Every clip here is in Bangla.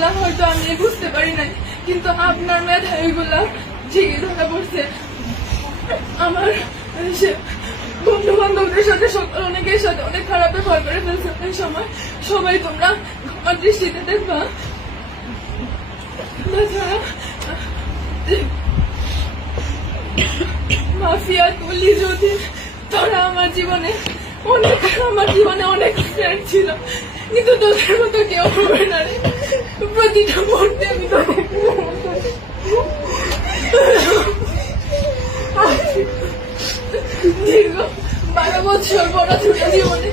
এগুলা হয়তো আমি বুঝতে পারি নাই, কিন্তু আপনার মেধা এগুলা ঠিকই ধরা পড়ছে। আমার বন্ধু বান্ধবদের সাথে অনেকের সাথে অনেক খারাপ ব্যবহার করে ফেলছে ওই সময়। সবাই তোমরা আমার দৃষ্টিতে দেখবা। তাছাড়া মাফিয়া তুলি যদি তোরা আমার জীবনে অনেক, আমার জীবনে অনেক ফ্রেন্ড ছিল, কিন্তু তোদের মতো কেউ হবে না রে। প্রতিটা মুহূর্তে আমি দীর্ঘ বারো বছর পড়াশোনা জীবনে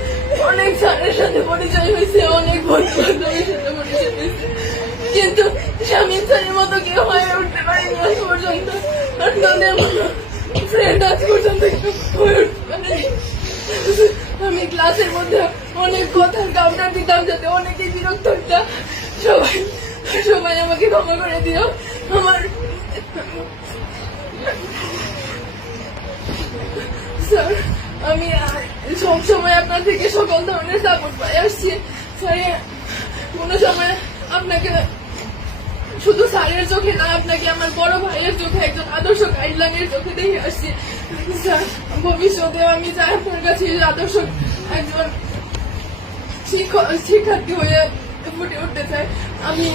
অনেক স্যারের সাথে পরিচয় হয়েছে, অনেক বন্ধু বান্ধবের সাথে পরিচয় হয়েছে। কিন্তু স্বামী স্যারের মতো কেউ হয়ে উঠতে পারেনি আজ পর্যন্ত। আর তোদের মতো ফ্রেন্ড আজ পর্যন্ত কেউ হয়ে উঠতে পারেনি। আমি ক্লাসের মধ্যে অনেক কথার কাউন্টার দিতাম যাতে অনেকে বিরক্ত হতাম সবাই সবাই আমাকে ক্ষমা করে দিও। আমার স্যার, আমি সব সময় আপনার থেকে সকল ধরনের সাপোর্ট পাই। আসছি, স্যার, কোনো সময় আপনাকে শুধু স্যারের চোখে না, আপনাকে আমার বড় ভাইয়ের চোখে, একজন আদর্শ গাইডলাইনের চোখে দেখে আসছি। স্যার, ভবিষ্যতে আমি চাই আপনার কাছে আদর্শ একজন শিক্ষক শিক্ষার্থী হয়ে ফুটে উঠতে চাই আমি